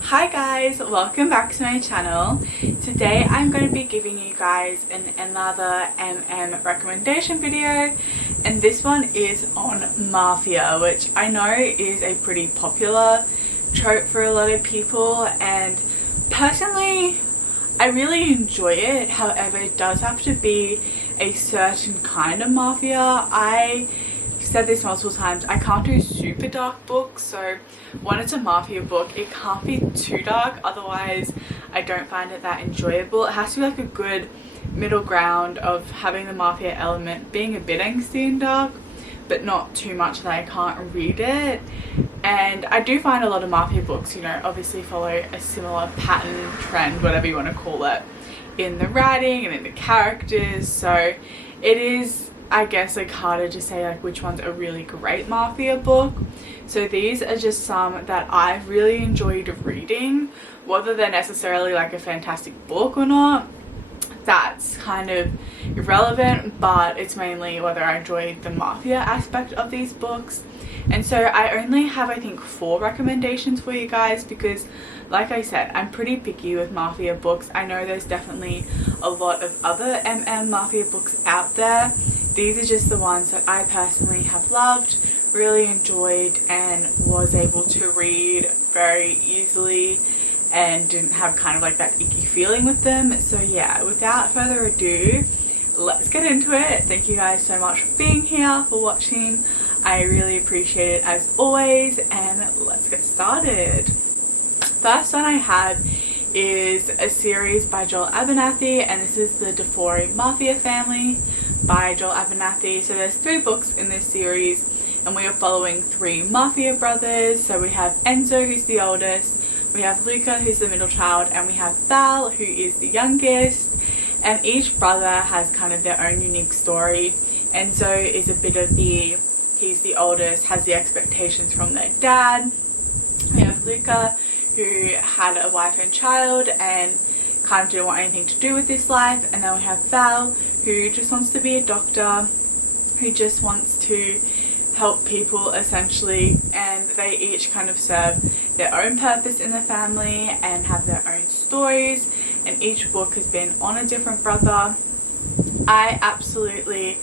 Hi guys, welcome back to my channel. Today I'm going to be giving you guys another recommendation video, and this one is on Mafia, which I know is a pretty popular trope for a lot of people, and personally I really enjoy it. However, it does have to be a certain kind of Mafia. I said this multiple times, I can't do super dark books, so when it's a Mafia book it can't be too dark, otherwise I don't find it that enjoyable. It has to be like a good middle ground of having the Mafia element being a bit angsty and dark, but not too much that I can't read it. And I do find a lot of Mafia books, you know, obviously follow a similar pattern, trend, whatever you want to call it, in the writing and in the characters, so it is, I guess, like harder to say like which one's a really great Mafia book. So these are just some that I've really enjoyed reading. Whether they're necessarily like a fantastic book or not, that's kind of irrelevant, but it's mainly whether I enjoy the Mafia aspect of these books. And so I only have, I think, 4 recommendations for you guys because, like I said, I'm pretty picky with Mafia books. I know there's definitely a lot of other Mafia books out there. These are just the ones that I personally have loved, really enjoyed, and was able to read very easily and didn't have kind of like that icky feeling with them. So yeah, without further ado, let's get into it. Thank you guys so much for being here, for watching. I really appreciate it as always, and let's get started. First one I have is a series by Joel Abernathy, and this is the De-for Mafia family by Joel Abernathy. So there's 3 books in this series, and we are following 3 Mafia brothers. So we have Enzo, who's the oldest, we have Luca, who's the middle child, and we have Val, who is the youngest. And each brother has kind of their own unique story. Enzo is a bit of he's the oldest, has the expectations from their dad. We have Luca, who had a wife and child and kind of didn't want anything to do with this life. And then we have Val, who just wants to be a doctor, who just wants to help people essentially, and they each kind of serve their own purpose in the family and have their own stories, and each book has been on a different brother. I absolutely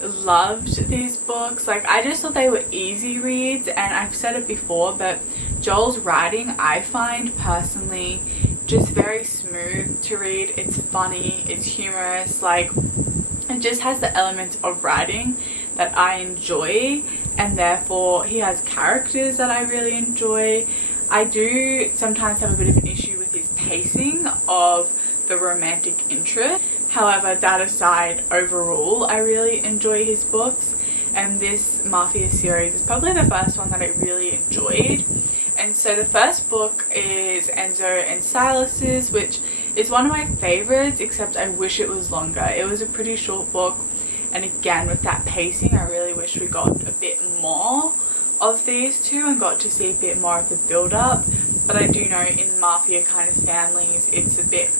loved these books. Like, I just thought they were easy reads, and I've said it before, but Joel's writing I find personally just very smooth to read. It's funny, it's humorous, like it just has the elements of writing that I enjoy, and therefore he has characters that I really enjoy. I do sometimes have a bit of an issue with his pacing of the romantic interest. However, that aside, overall I really enjoy his books, and this Mafia series is probably the first one that I really enjoyed. And so the first book is Enzo and Silas's, which is one of my favorites, except I wish it was longer. It was a pretty short book, and again with that pacing I really wish we got a bit more of these two and got to see a bit more of the build up. But I do know in Mafia kind of families it's a bit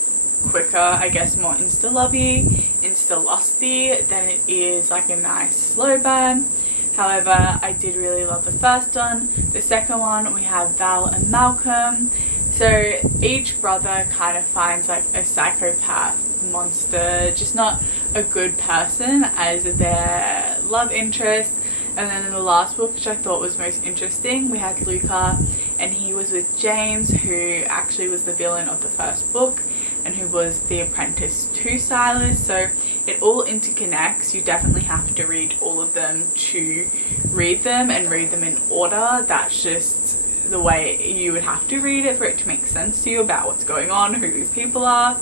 quicker, I guess more insta-lovey, insta-lusty than it is like a nice slow burn. However, I did really love the first one. The second one, we have Val and Malcolm. So each brother kind of finds like a psychopath monster, just not a good person, as their love interest. And then in the last book, which I thought was most interesting, we had Luca, and he was with James, who actually was the villain of the first book and who was the apprentice to Silas. So it all interconnects. You definitely have to read all of them to read them, and read them in order. That's just the way you would have to read it for it to make sense to you about what's going on, who these people are.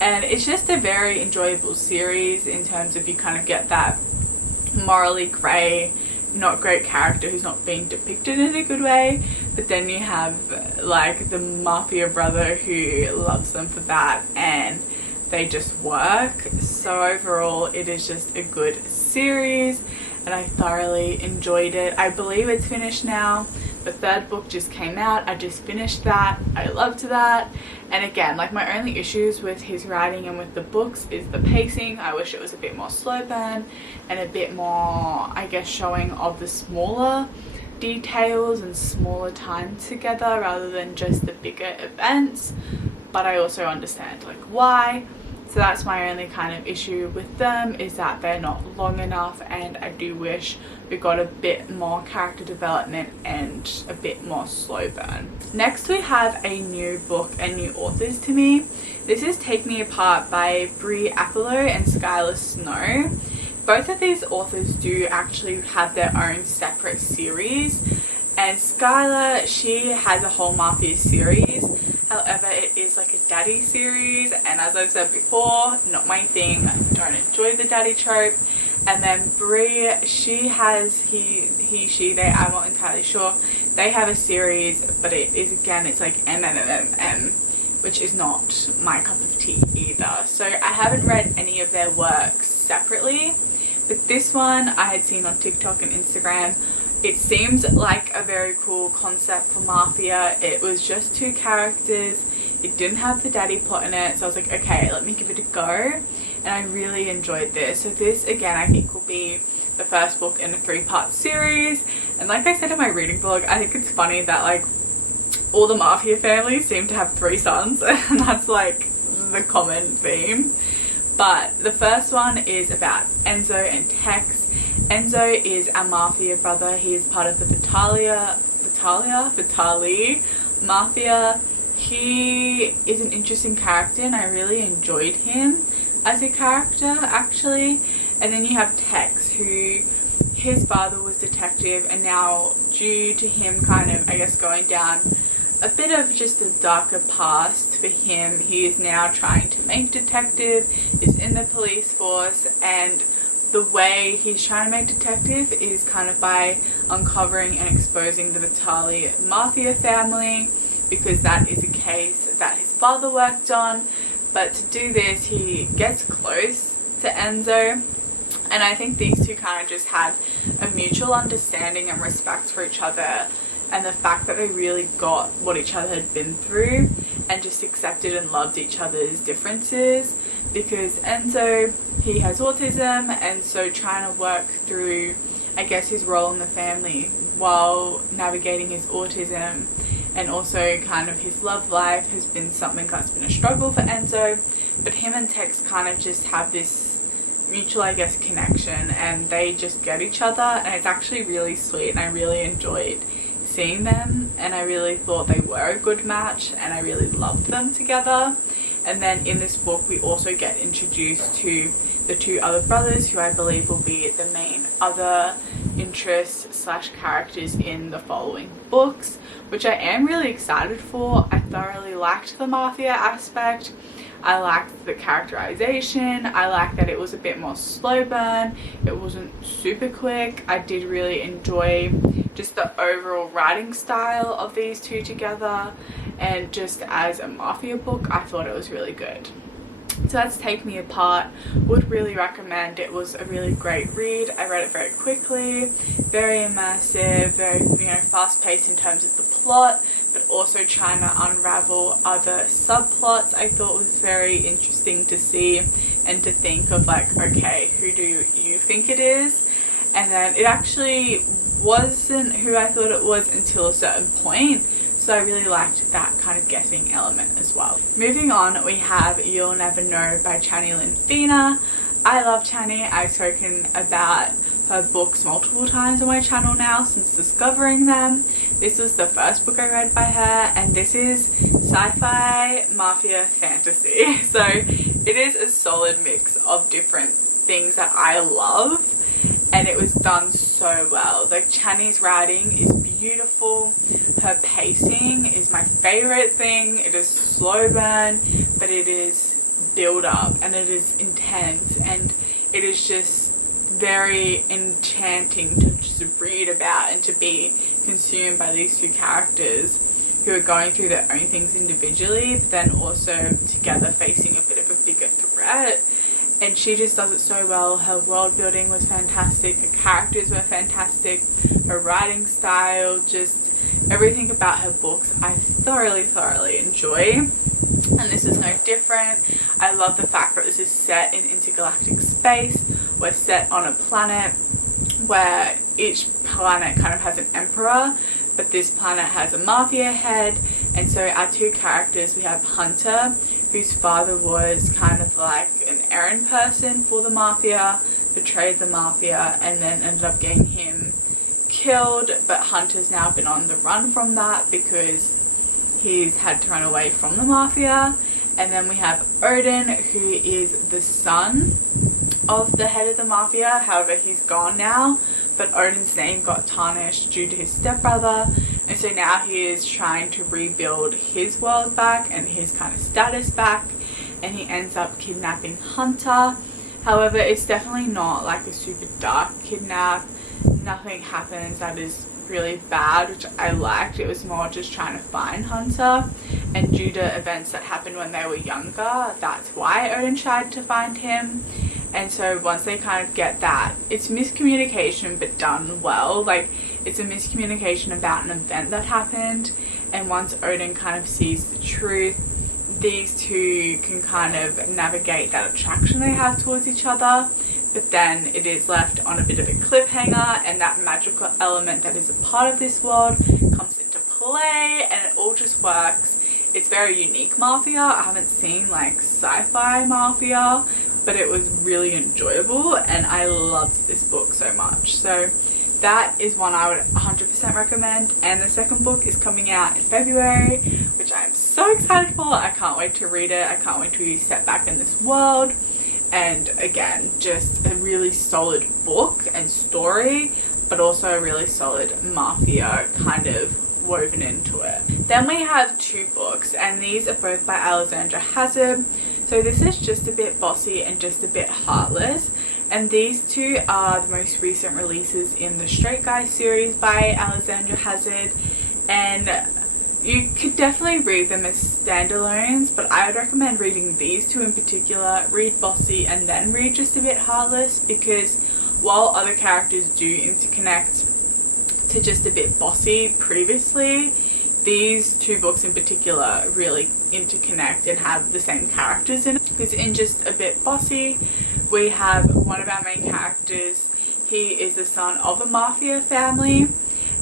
And it's just a very enjoyable series in terms of you kind of get that morally grey, not great character who's not being depicted in a good way, but then you have like the Mafia brother who loves them for that, and they just work. So overall it is just a good series, and I thoroughly enjoyed it. I believe it's finished now. The 3rd book just came out. I just finished that. I loved that. And again, like, my only issues with his writing and with the books is the pacing. I wish it was a bit more slow burn and a bit more, I guess, showing of the smaller details and smaller time together rather than just the bigger events, but I also understand like why. So that's my only kind of issue with them, is that they're not long enough, and I do wish we got a bit more character development and a bit more slow burn. Next we have a new book and new authors to me. This is Take Me Apart by Brea and Skyler Snow. Both of these authors do actually have their own separate series, and Skyler, she has a whole Mafia series. However, it is like a daddy series, and as I've said before, not my thing. I don't enjoy the daddy trope. And then Brea, she has she, they, I'm not entirely sure. They have a series, but it is, again, it's like which is not my cup of tea either. So I haven't read any of their works separately, but this one I had seen on TikTok and Instagram. It seems like a very cool concept for Mafia. It was just 2 characters. It didn't have the daddy plot in it, so I was like, okay, let me give it a go. And I really enjoyed this. So this, again, I think will be the first book in a 3-part series. And like I said in my reading vlog, I think it's funny that like all the Mafia families seem to have 3 sons, and that's like the common theme. But the first one is about Enzo and Tex. Enzo is a Mafia brother. He is part of the Vitali Mafia. He is an interesting character, and I really enjoyed him as a character, actually. And then you have Tex, who his father was detective, and now due to him kind of, I guess, going down a bit of just a darker past for him, he is now trying to make detective, is in the police force, and the way he's trying to make detective is kind of by uncovering and exposing the Vitali Mafia family, because that is a case that his father worked on. But to do this, he gets close to Enzo, and I think these two kind of just had a mutual understanding and respect for each other, and the fact that they really got what each other had been through and just accepted and loved each other's differences. Because Enzo, he has autism, and so trying to work through, I guess, his role in the family while navigating his autism and also kind of his love life has been something that's been a struggle for Enzo. But him and Tex kind of just have this mutual, I guess, connection, and they just get each other, and it's actually really sweet, and I really enjoyed seeing them, and I really thought they were a good match, and I really loved them together. And then in this book we also get introduced to the 2 other brothers, who I believe will be the main other interests / characters in the following books, which I am really excited for. I thoroughly liked the Mafia aspect. I liked the characterization. I liked that it was a bit more slow burn. It wasn't super quick. I did really enjoy just the overall writing style of these 2 together, and just as a Mafia book, I thought it was really good. So that's Take Me Apart. Would really recommend. It was a really great read. I read it very quickly, very immersive, very, fast paced in terms of the plot, but also trying to unravel other subplots. I thought was very interesting to see and to think of, like, okay, who do you think it is? And then it actually wasn't who I thought it was until a certain point. So I really liked that kind of guessing element as well. Moving on, we have You'll Never Know by Chani, Lynn, Feener. I love Chani. I've spoken about her books multiple times on my channel now since discovering them. This was the first book I read by her, and this is sci-fi mafia fantasy. So it is a solid mix of different things that I love, and it was done so well. Like, Chani's writing is beautiful. Her pacing is my favorite thing. It is slow burn, but it is build up, and it is intense, and it is just very enchanting to just read about and to be consumed by these 2 characters who are going through their own things individually, but then also together facing a bit of a bigger threat. And she just does it so well. Her world building was fantastic, her characters were fantastic, her writing style, just everything about her books I thoroughly enjoy. And this is no different. I love the fact that this is set in intergalactic space. We're set on a planet where each planet kind of has an emperor, but this planet has a mafia head. And so our two characters, we have Hunter, whose father was kind of like an errand person for the mafia, betrayed the mafia, and then ended up getting him killed. But Hunter's now been on the run from that because he's had to run away from the mafia. And then we have Odin, who is the son of the head of the mafia. However, he's gone now, but Odin's name got tarnished due to his stepbrother, and so now he is trying to rebuild his world back and his kind of status back, and he ends up kidnapping Hunter. However, it's definitely not like a super dark kidnap. Nothing happens that is really bad, which I liked. It was more just trying to find Hunter, and due to events that happened when they were younger, that's why Odin tried to find him. And so once they kind of get that, it's miscommunication but done well. Like, it's a miscommunication about an event that happened, and once Odin kind of sees the truth, these two can kind of navigate that attraction they have towards each other. But then it is left on a bit of a cliffhanger, and that magical element that is a part of this world comes into play, and it all just works. It's very unique mafia. I haven't seen like sci-fi mafia, but it was really enjoyable, and I loved this book so much. So that is one I would 100% recommend. And the second book is coming out in February, which I am so excited for. I can't wait to read it. I can't wait to step back in this world. And again, just a really solid book and story, but also a really solid mafia kind of woven into it. Then we have two books, and these are both by Alexandra Hazard. So this is Just a Bit Bossy and Just a Bit Heartless, and these two are the most recent releases in the Straight Guy series by Alexandra Hazard, and you could definitely read them as standalones, but I would recommend reading these two in particular. Read Bossy and then read Just a Bit Heartless, because while other characters do interconnect to Just a Bit Bossy previously, these two books in particular really interconnect and have the same characters in it. Because in Just a Bit Bossy, we have one of our main characters. He is the son of a mafia family,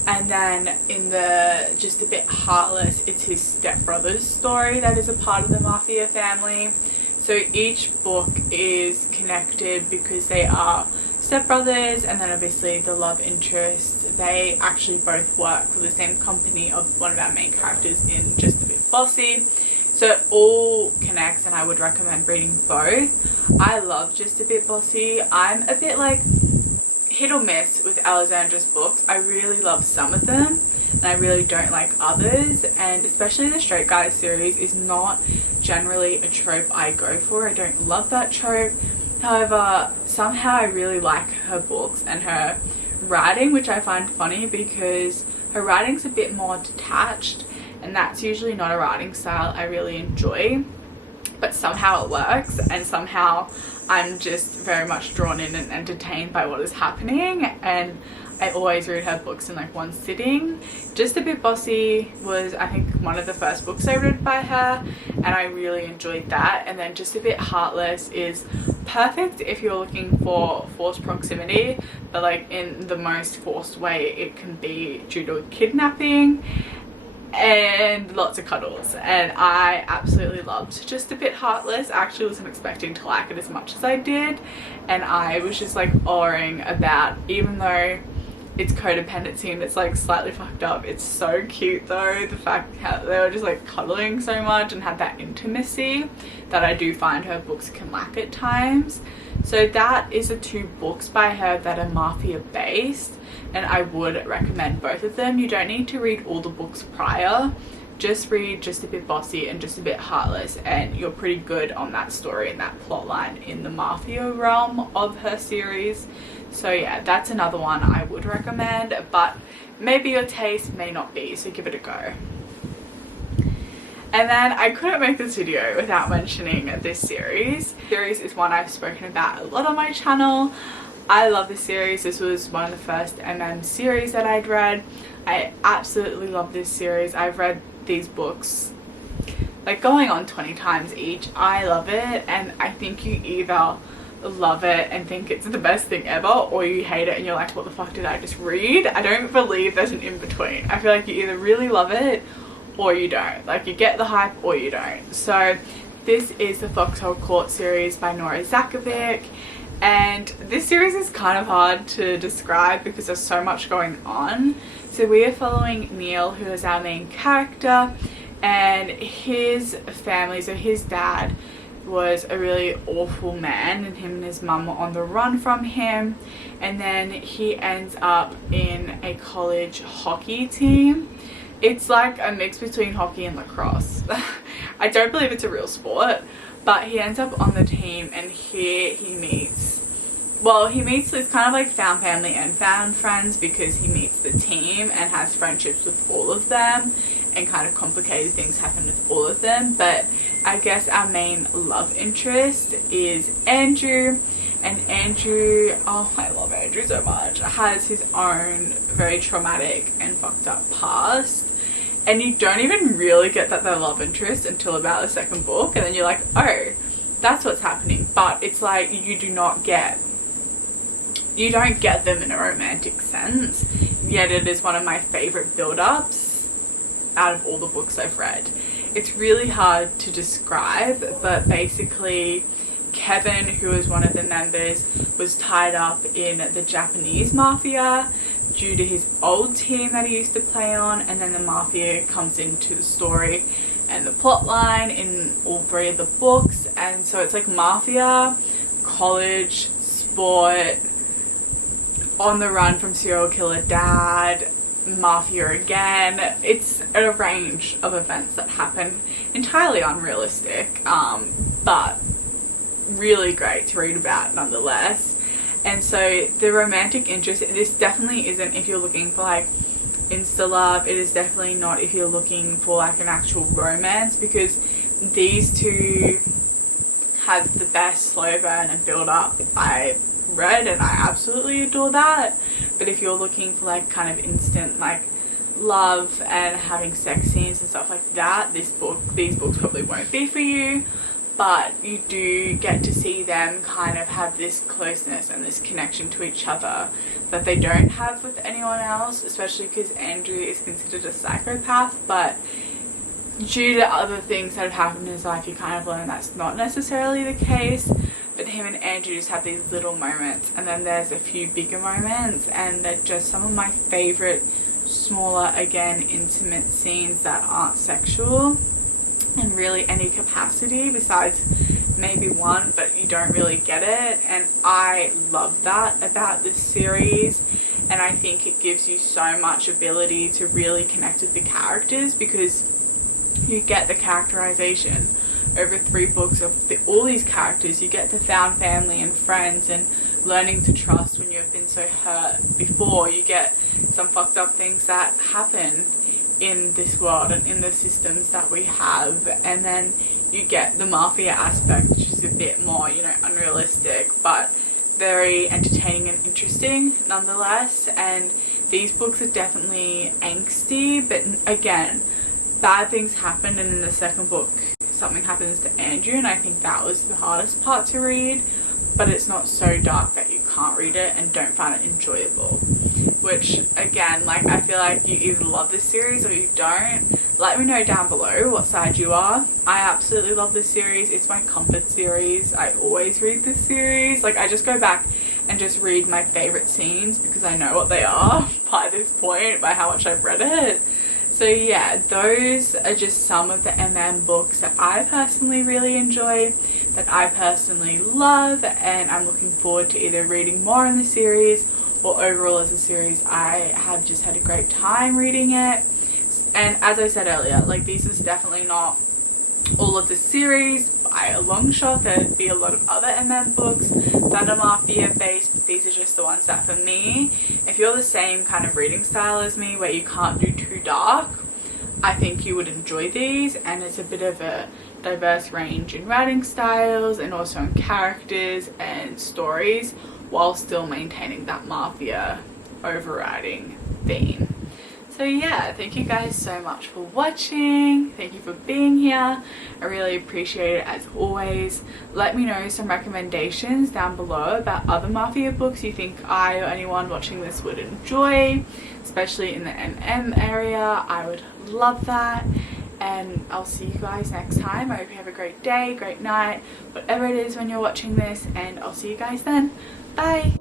and then in the Just a Bit Heartless, it's his stepbrother's story that is a part of the mafia family. So each book is connected because they are stepbrothers, and then obviously the love interest, they actually both work for the same company of one of our main characters in Just a Bit Bossy. So it all connects, and I would recommend reading both. I love Just a Bit Bossy. I'm a bit like hit or miss with Alexandra's books. I really love some of them, and I really don't like others, and especially the Straight Guys series is not generally a trope I go for. I don't love that trope. However, somehow I really like her books and her writing, which I find funny because her writing's a bit more detached, and that's usually not a writing style I really enjoy, but somehow it works, and somehow I'm just very much drawn in and entertained by what is happening, and I always read her books in like one sitting. Just a Bit Bossy was, I think, one of the first books I read by her, and I really enjoyed that. And then Just a Bit Heartless is perfect if you're looking for forced proximity, but like in the most forced way it can be due to kidnapping and lots of cuddles, and I absolutely loved Just a Bit Heartless. I actually wasn't expecting to like it as much as I did, and I was just like awing about, even though it's codependency and it's like slightly fucked up, it's so cute though, the fact how they were just like cuddling so much and had that intimacy that I do find her books can lack at times. So that is the two books by her that are mafia based, and I would recommend both of them. You don't need to read all the books prior, just read Just a Bit Bossy and Just a Bit Heartless, and you're pretty good on that story and that plot line in the mafia realm of her series. So yeah, that's another one I would recommend, but maybe your taste may not be, so give it a go. And then I couldn't make this video without mentioning this series. This series is one I've spoken about a lot on my channel. I love this series. This was one of the first series that I'd read. I absolutely love this series. I've read these books like going on 20 times each. I love it, and I think you either love it and think it's the best thing ever, or you hate it and you're like, what the fuck did I just read? I don't believe there's an in-between. I feel like you either really love it or you don't. Like, you get the hype or you don't. So this is the Foxhole Court series by Nora Sakavik, and this series is kind of hard to describe because there's so much going on. So we are following Neil, who is our main character, and his family. So his dad was a really awful man, and him and his mum were on the run from him, and then he ends up in a college hockey team. It's like a mix between hockey and lacrosse. I don't believe it's a real sport, but he ends up on the team, and here he meets, well, he meets this kind of like found family and found friends, because he meets the team and has friendships with all of them, and kind of complicated things happen with all of them. But I guess our main love interest is Andrew, and Andrew, oh, I love Andrew so much, has his own very traumatic and fucked up past, and you don't even really get that they're love interest until about the second book, and then you're like, oh, that's what's happening. But it's like you don't get them in a romantic sense, yet it is one of my favorite build-ups out of all the books I've read. It's really hard to describe, but basically Kevin, who is one of the members, was tied up in the Japanese Mafia due to his old team that he used to play on, and then the Mafia comes into the story and the plot line in all three of the books. And so it's like Mafia, college, sport, on the run from serial killer dad, Mafia again. It's a range of events that happen, entirely unrealistic, but really great to read about nonetheless. And so the romantic interest, this definitely isn't if you're looking for like insta love. It is definitely not if you're looking for like an actual romance, because these two have the best slow burn and build up I read, and I absolutely adore that. But if you're looking for like kind of instant like love and having sex scenes and stuff like that, these books probably won't be for you. But you do get to see them kind of have this closeness and this connection to each other that they don't have with anyone else, especially because Andrew is considered a psychopath, but due to other things that have happened in his life, you kind of learn that's not necessarily the case. But him and Andrew just have these little moments, and then there's a few bigger moments, and they're just some of my favorite smaller, again, intimate scenes that aren't sexual in really any capacity besides maybe one, but you don't really get it. And I love that about this series, and I think it gives you so much ability to really connect with the characters, because you get the characterization over 3 books of all these characters. You get the found family and friends and learning to trust when you've been so hurt before. You get some fucked up things that happen in this world and in the systems that we have, and then you get the Mafia aspect, which is a bit more, you know, unrealistic, but very entertaining and interesting nonetheless. And these books are definitely angsty, but again, bad things happen, and in the second book something happens to Andrew, and I think that was the hardest part to read, but it's not so dark that you can't read it and don't find it enjoyable. Which again, like, I feel like you either love this series or you don't. Let me know down below what side you are. I absolutely love this series. It's my comfort series. I always read this series. Like, I just go back and just read my favorite scenes because I know what they are by this point, by how much I've read it. So yeah, those are just some of the MM books that I personally really enjoy, that I personally love, and I'm looking forward to either reading more in the series or overall as a series. I have just had a great time reading it. And as I said earlier, like, this is definitely not all of the series by a long shot. There'd be a lot of other MM books that are Mafia based, but these are just the ones that, for me, if you're the same kind of reading style as me where you can't do too dark, I think you would enjoy these. And it's a bit of a diverse range in writing styles and also in characters and stories, while still maintaining that Mafia overriding theme. So So yeah, thank you guys so much for watching. Thank you for being here. I really appreciate it as always. Let me know some recommendations down below about other Mafia books you think I or anyone watching this would enjoy, especially in the MM area. I would love that. And I'll see you guys next time. I hope you have a great day, great night, whatever it is when you're watching this, and I'll see you guys then. Bye!